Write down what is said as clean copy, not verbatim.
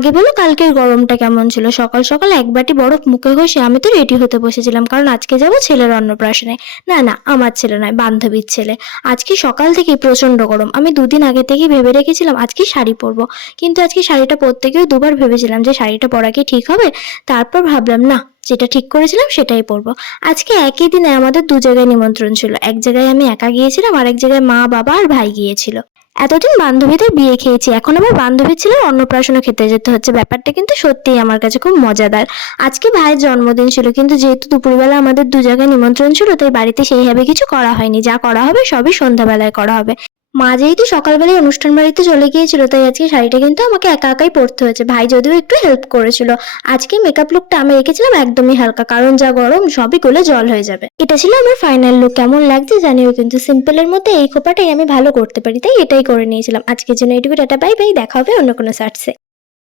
আগে বলো কালকের গরমটা কেমন ছিল? সকাল সকাল এক বাটি বরফ মুখে ঘষে আমি তো রেডি হতে বসেছিলাম, কারণ আজকে যাব ছেলের অন্নপ্রাশনে। না না, আমার ছেলে নয়, বান্ধবীর ছেলে। আজকে সকাল থেকেই প্রচন্ড গরম। আমি দুদিন আগে থেকেই ভেবে রেখেছিলাম আজকে শাড়ি পরবো, কিন্তু আজকে শাড়িটা পরতে গিয়েও দুবার ভেবেছিলাম যে শাড়িটা পরা কি ঠিক হবে। তারপর ভাবলাম না, যেটা ঠিক করেছিলাম সেটাই পরবো। আজকে একই দিনে আমাদের দু জায়গায় নিমন্ত্রণ ছিল। এক জায়গায় আমি একা গিয়েছিলাম, আর এক জায়গায় মা বাবা আর ভাই গিয়েছিল। এতদিন বান্ধবীদের বিয়ে খেয়েছি, এখন আবার বান্ধবীর ছেলের অন্নপ্রাশনে খেতে যেতে হচ্ছে। ব্যাপারটা কিন্তু সত্যিই আমার কাছে খুব মজাদার। আজকে ভাইয়ের জন্মদিন ছিল, কিন্তু যেহেতু দুপুরবেলা আমাদের দু জায়গায় নিমন্ত্রণ ছিল, তাই বাড়িতে সেইভাবে কিছু করা হয়নি। যা করা হবে সবই সন্ধ্যাবেলায় করা হবে। মা যেহেতু সকালবেলায় অনুষ্ঠান বাড়িতে চলে গিয়েছিল, তাই আজকে শাড়িটা কিন্তু আমাকে একা একাই পরতে হয়েছে। ভাই যদিও একটু হেল্প করেছিল। আজকে মেকআপ লুকটা আমি রেখেছিলাম একদমই হালকা, কারণ যা গরম সবই গলে জল হয়ে যাবে। এটা ছিল আমার ফাইনাল লুক। কেমন লাগছে জানিও কিন্তু। সিম্পলের মধ্যে এই খোপাটাই আমি ভালো করতে পারি, তাই এটাই করে নিয়েছিলাম। আজকের জন্য এইটুকু, টাটা বাই বাই, দেখা হবে অন্য কোনো সার্চে।